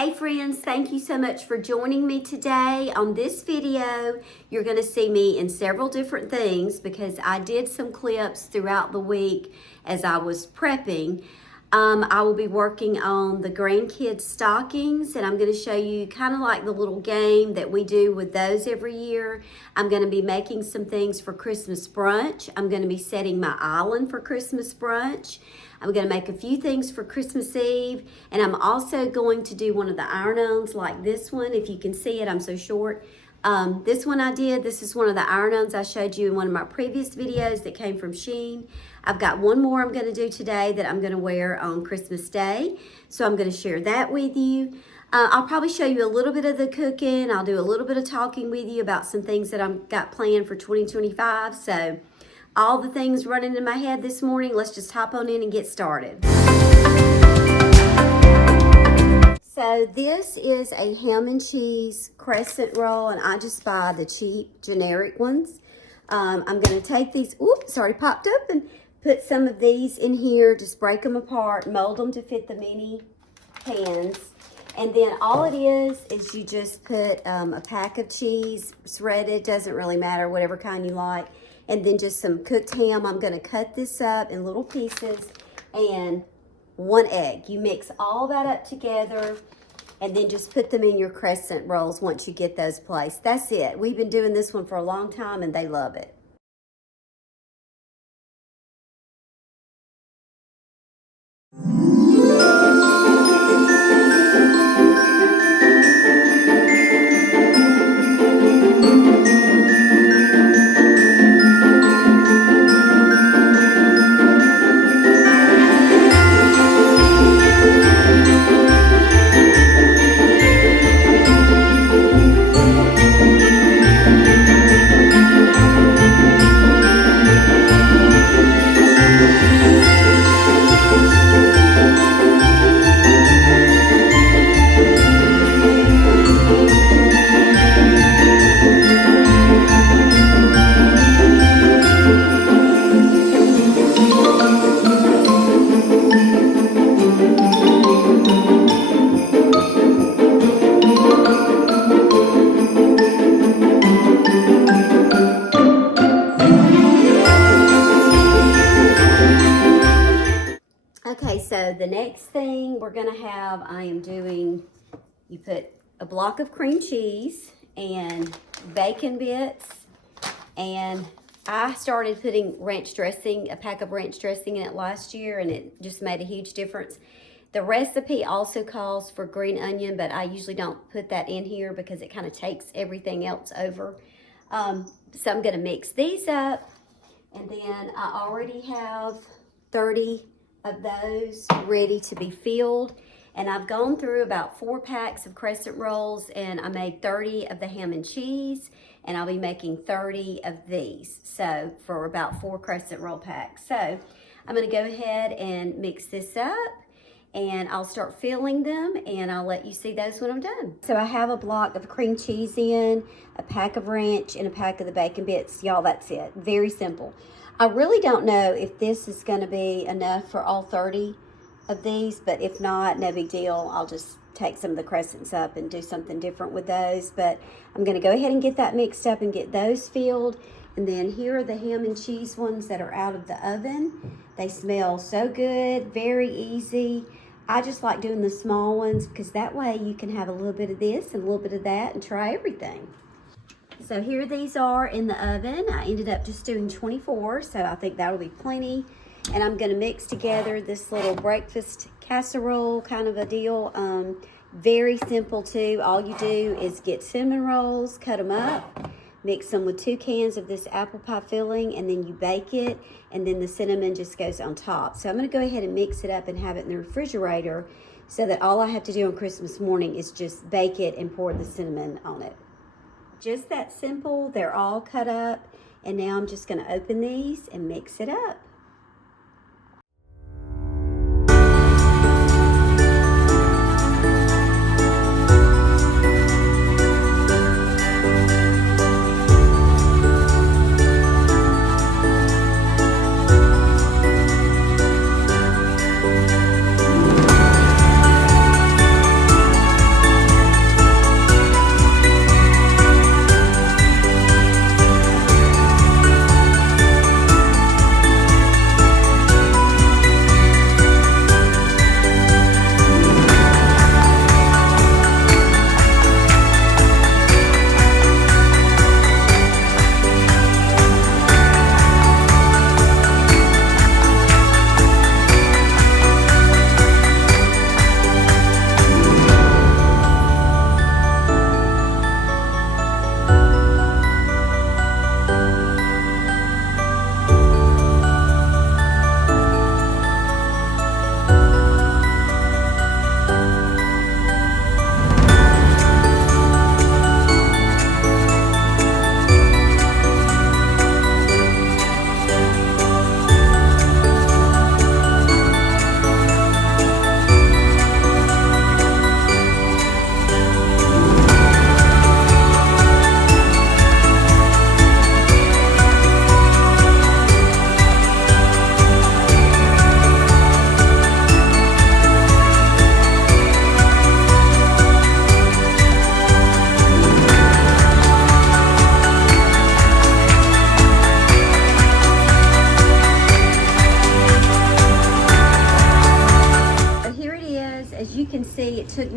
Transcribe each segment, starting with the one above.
Hey friends, thank you so much for joining me today. On this video, you're going to see me in several different things because I did some clips throughout the week as I was prepping. I will be working on the grandkids' stockings, and I'm going to show you kind of like the little game that we do with those every year. I'm going to be making some things for Christmas brunch. I'm going to be setting my island for Christmas brunch. I'm going to make a few things for Christmas Eve, and I'm also going to do one of the iron-ons like this one. If you can see it, I'm so short. This one I did. This is one of the iron-ons I showed you in one of my previous videos that came from Shein. I've got one more I'm going to do today that I'm going to wear on Christmas Day, so I'm going to share that with you. I'll probably show you a little bit of the cooking. I'll do a little bit of talking with you about some things that I've got planned for 2025. So all the things running in my head this morning, let's just hop on in and get started. So this is a ham and cheese crescent roll, and I just buy the cheap generic ones. I'm going to take these, oops, sorry, popped up, and put some of these in here, just break them apart, mold them to fit the mini pans. And then all it is you just put a pack of cheese, shredded, doesn't really matter, whatever kind you like. And then just some cooked ham. I'm going to cut this up in little pieces, and 1 egg. You mix all that up together and then just put them in your crescent rolls once you get those placed. That's it. We've been doing this one for a long time and they love it. So the next thing we're going to have, you put a block of cream cheese and bacon bits, and I started putting ranch dressing, a pack of ranch dressing in it last year, and it just made a huge difference. The recipe also calls for green onion, but I usually don't put that in here because it kind of takes everything else over. So I'm going to mix these up, and then I already have 30 of those ready to be filled, and I've gone through about 4 packs of crescent rolls, and I made 30 of the ham and cheese, and I'll be making 30 of these, so for about 4 crescent roll packs. So I'm going to go ahead and mix this up, and I'll start filling them, and I'll let you see those when I'm done. So I have a block of cream cheese in, a pack of ranch, and a pack of the bacon bits. Y'all, that's it. Very simple. I really don't know if this is going to be enough for all 30 of these, but if not, no big deal. I'll just take some of the crescents up and do something different with those. But I'm going to go ahead and get that mixed up and get those filled. And then here are the ham and cheese ones that are out of the oven. They smell so good, very easy. I just like doing the small ones because that way you can have a little bit of this and a little bit of that and try everything. So here these are in the oven. I ended up just doing 24, so I think that'll be plenty. And I'm going to mix together this little breakfast casserole kind of a deal. Very simple too. All you do is get cinnamon rolls, cut them up, mix them with 2 cans of this apple pie filling, and then you bake it, and then the cinnamon just goes on top. So I'm going to go ahead and mix it up and have it in the refrigerator so that all I have to do on Christmas morning is just bake it and pour the cinnamon on it. Just that simple. They're all cut up, and now I'm just going to open these and mix it up.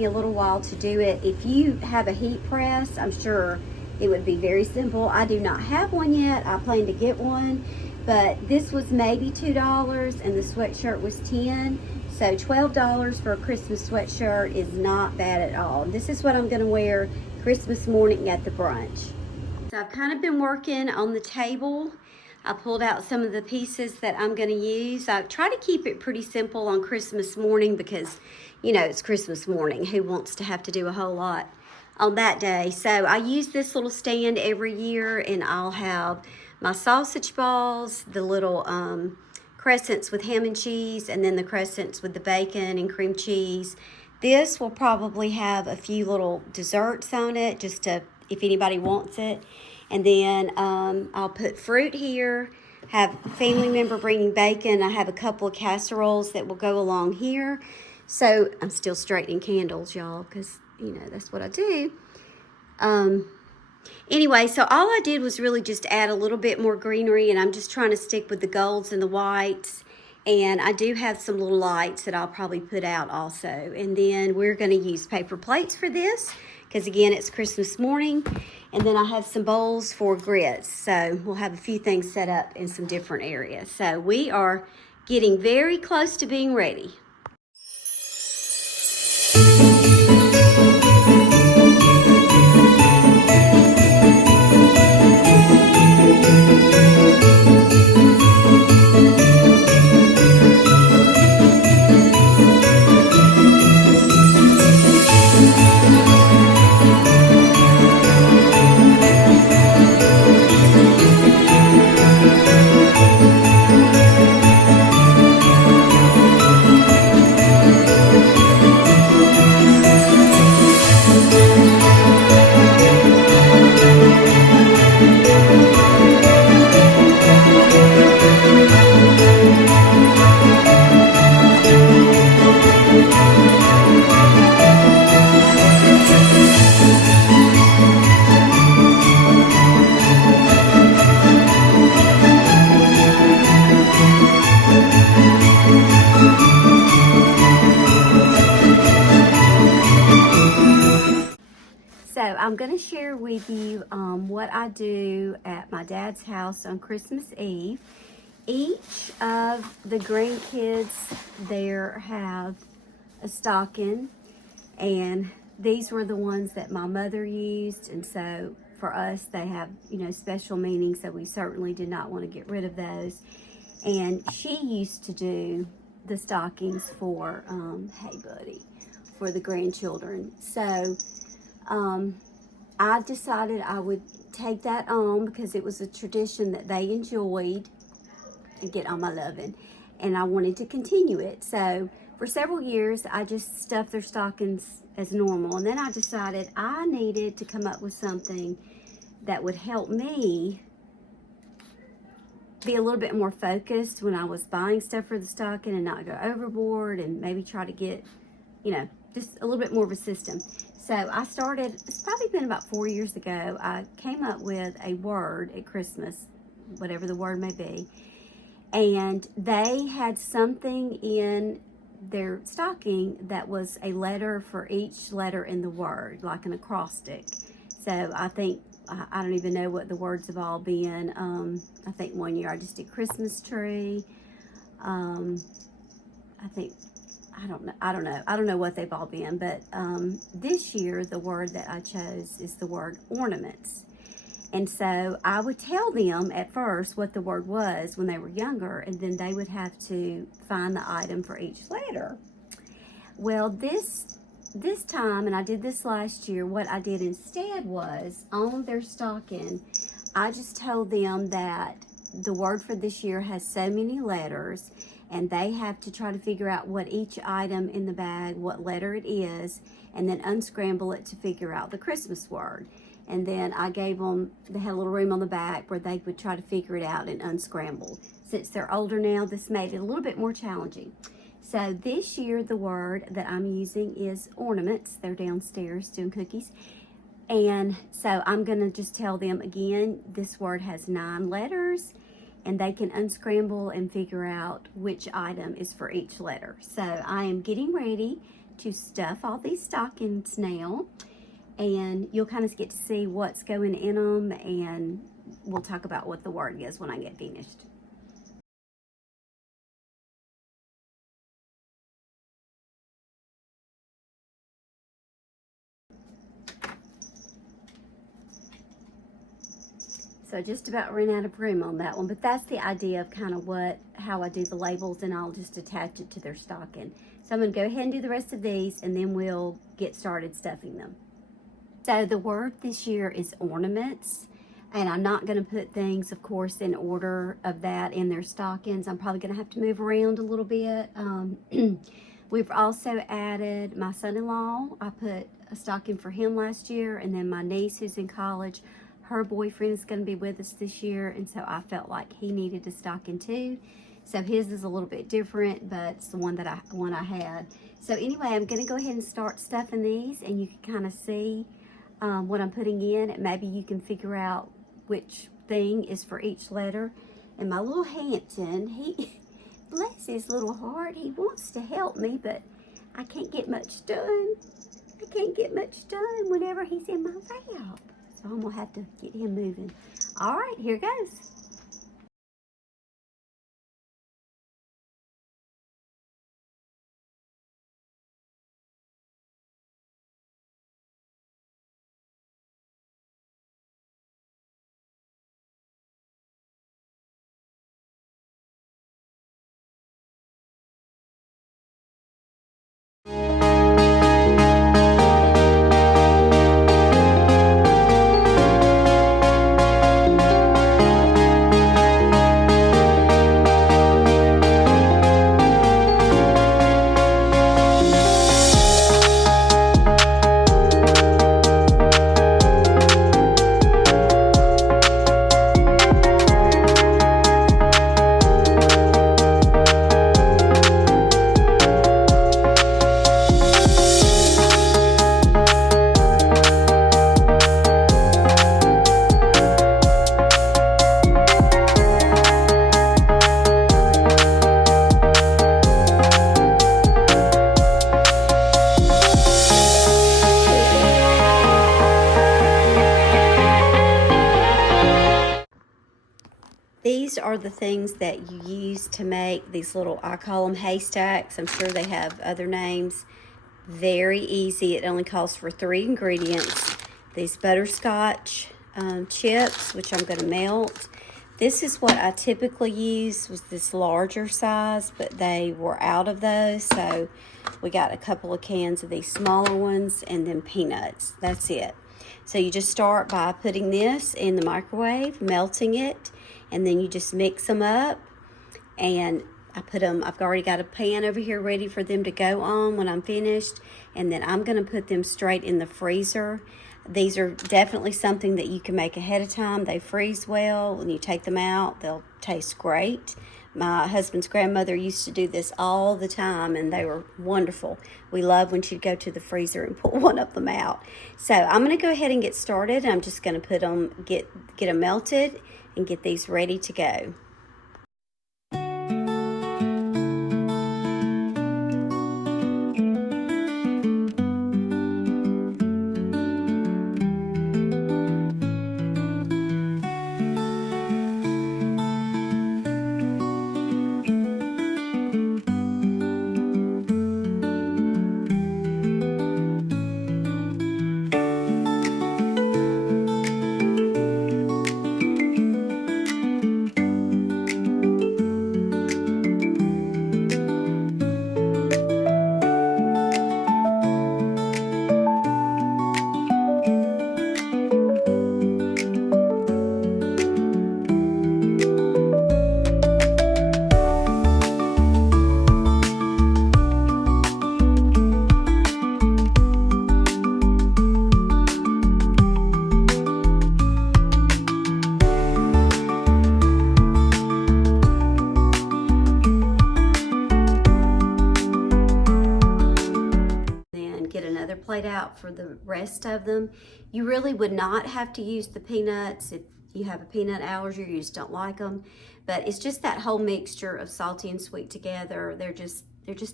me a little while to do it. If you have a heat press, I'm sure it would be very simple. I do not have one yet. I plan to get one, but this was maybe $2 and the sweatshirt was $10. So $12 for a Christmas sweatshirt is not bad at all. This is what I'm gonna wear Christmas morning at the brunch. So I've kind of been working on the table. I pulled out some of the pieces that I'm gonna use. I try to keep it pretty simple on Christmas morning because, you know, it's Christmas morning. Who wants to have to do a whole lot on that day? So I use this little stand every year, and I'll have my sausage balls, the little crescents with ham and cheese, and then the crescents with the bacon and cream cheese. This will probably have a few little desserts on it, just to, if anybody wants it. And then I'll put fruit here, have a family member bringing bacon. I have a couple of casseroles that will go along here. So I'm still straightening candles, y'all, because, you know, that's what I do. Anyway, so all I did was really just add a little bit more greenery, and I'm just trying to stick with the golds and the whites. And I do have some little lights that I'll probably put out also. And then we're going to use paper plates for this, because again, it's Christmas morning. And then I have some bowls for grits. So we'll have a few things set up in some different areas. So we are getting very close to being ready. So I'm going to share with you what I do at my dad's house on Christmas Eve. Each of the grandkids there have a stocking, and these were the ones that my mother used, and so for us they have, you know, special meaning, so we certainly did not want to get rid of those. And she used to do the stockings for hey buddy, for the grandchildren. So I decided I would take that on because it was a tradition that they enjoyed and get on my loving, and I wanted to continue it. So for several years I just stuffed their stockings as normal, and then I decided I needed to come up with something that would help me be a little bit more focused when I was buying stuff for the stocking and not go overboard, and maybe try to get, you know, just a little bit more of a system. So I started, it's probably been about 4 years ago, I came up with a word at Christmas, whatever the word may be, and they had something in their stocking that was a letter for each letter in the word, like an acrostic. So I think, I don't even know what the words have all been. I think one year I just did Christmas tree. I don't know what they've all been, but this year the word that I chose is the word ornaments. And so I would tell them at first what the word was when they were younger, and then they would have to find the item for each letter. Well, this time, and I did this last year, what I did instead was on their stocking, I just told them that the word for this year has so many letters, and they have to try to figure out what each item in the bag, what letter it is, and then unscramble it to figure out the Christmas word. And then I gave them, they had a little room on the back where they would try to figure it out and unscramble. Since they're older now, this made it a little bit more challenging. So this year, the word that I'm using is ornaments. They're downstairs doing cookies. And so I'm gonna just tell them again, this word has 9 letters, and they can unscramble and figure out which item is for each letter. So I am getting ready to stuff all these stockings now, and you'll kind of get to see what's going in them, and we'll talk about what the word is when I get finished. So I just about ran out of room on that one, but that's the idea of kind of how I do the labels, and I'll just attach it to their stocking. So I'm gonna go ahead and do the rest of these, and then we'll get started stuffing them. So the word this year is ornaments, and I'm not gonna put things, of course, in order of that in their stockings. I'm probably gonna have to move around a little bit. We've also added my son-in-law. I put a stocking for him last year, and then my niece who's in college, her boyfriend is going to be with us this year, and so I felt like he needed a stocking too. So his is a little bit different, but it's the one I had. So anyway, I'm going to go ahead and start stuffing these, and you can kind of see what I'm putting in, and maybe you can figure out which thing is for each letter. And my little Hampton, he bless his little heart, he wants to help me, but I can't get much done. I can't get much done whenever he's in my lap. So I'm gonna have to get him moving. All right, here goes. These are the things that you use to make these little, I call them haystacks. I'm sure they have other names. Very easy. It only calls for 3 ingredients. These butterscotch chips, which I'm going to melt. This is what I typically use, was this larger size, but they were out of those. So we got a couple of cans of these smaller ones, and then peanuts. That's it. So you just start by putting this in the microwave, melting it, and then you just mix them up. And I've already got a pan over here ready for them to go on when I'm finished. And then I'm gonna put them straight in the freezer. These are definitely something that you can make ahead of time. They freeze well. When you take them out, they'll taste great. My husband's grandmother used to do this all the time, and they were wonderful. We love when she'd go to the freezer and pull one of them out. So I'm gonna go ahead and get started. I'm just gonna put them, get them melted, and get these ready to go. Plate out for the rest of them. You really would not have to use the peanuts if you have a peanut allergy or you just don't like them, but it's just that whole mixture of salty and sweet together. They're just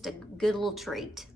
a good little treat.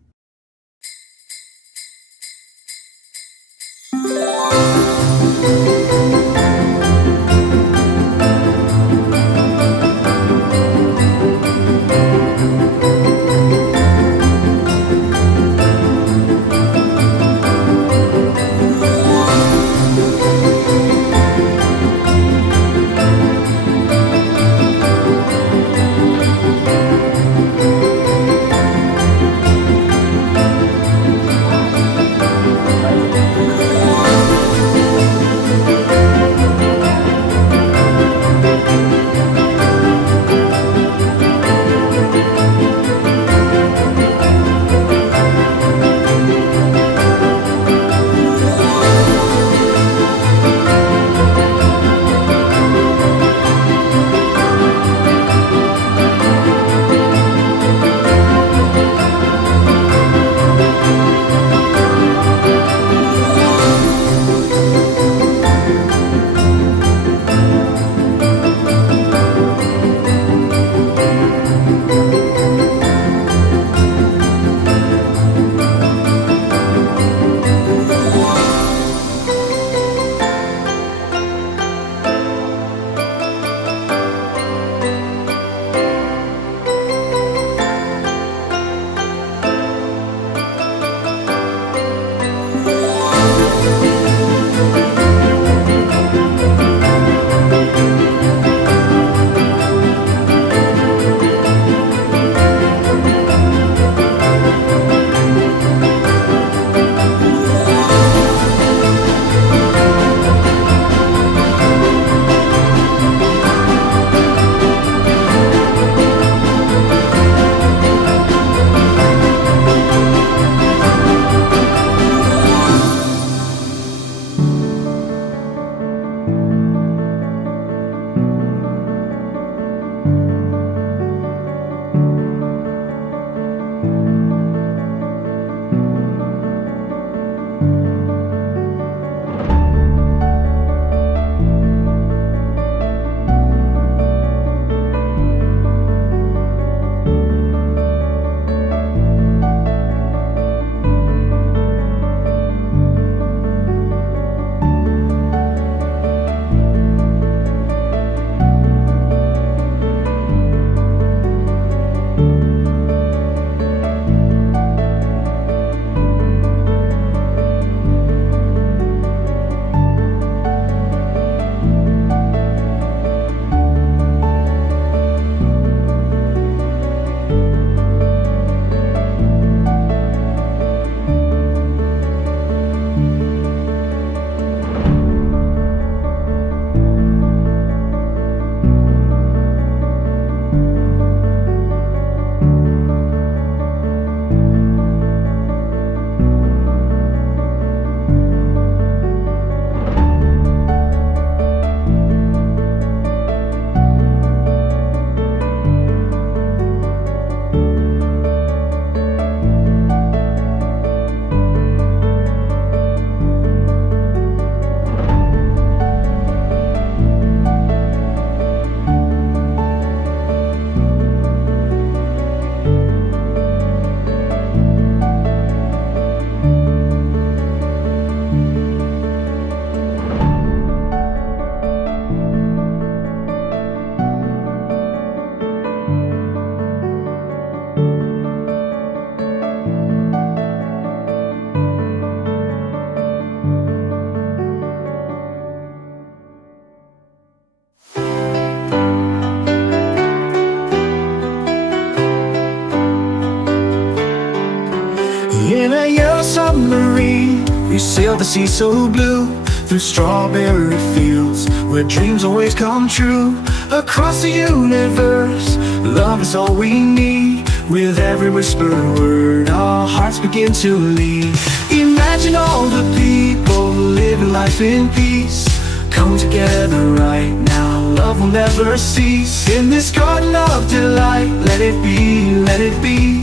sail the sea so blue, through strawberry fields where dreams always come true. Across the universe, love is all we need. With every whispered word, our hearts begin to lead. Imagine all the people living life in peace. Come together right now, love will never cease. In this garden of delight, let it be, let it be.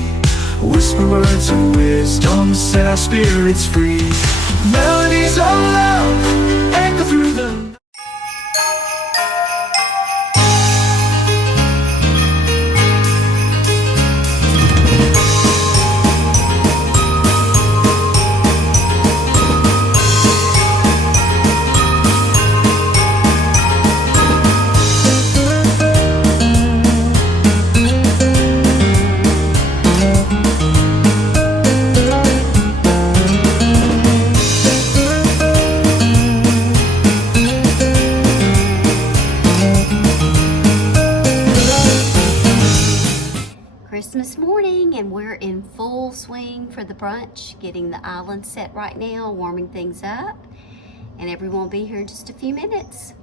Whisper words of wisdom, set our spirits free. Melodies of love echo through the Christmas morning, and we're in full swing for the brunch, getting the island set right now, warming things up, and everyone will be here in just a few minutes.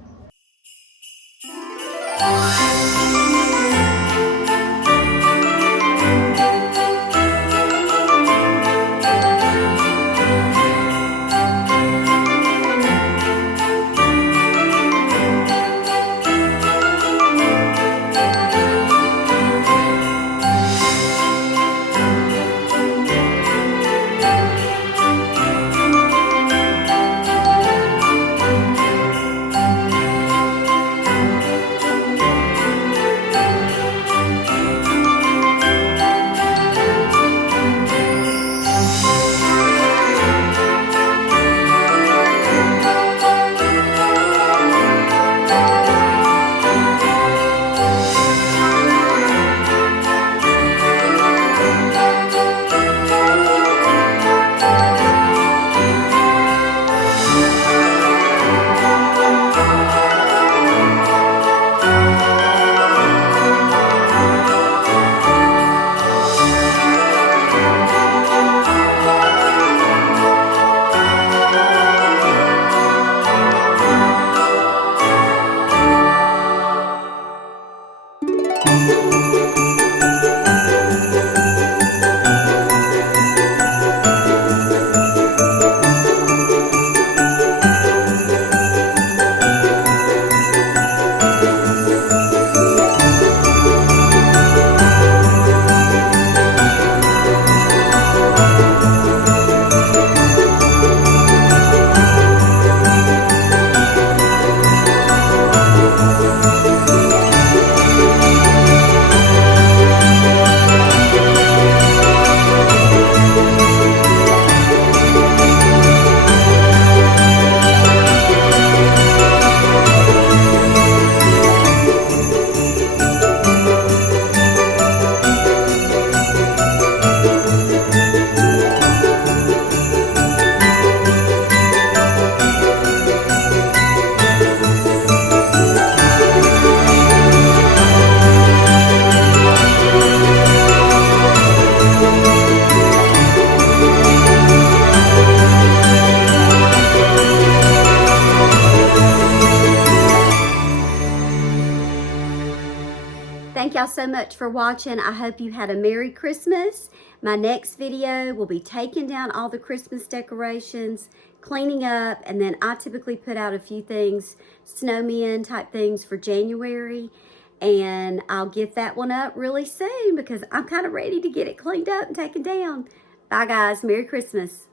Thank y'all so much for watching. I hope you had a Merry Christmas. My next video will be taking down all the Christmas decorations, cleaning up, and then I typically put out a few things, snowmen type things for January. And I'll get that one up really soon because I'm kind of ready to get it cleaned up and taken down. Bye guys, Merry Christmas.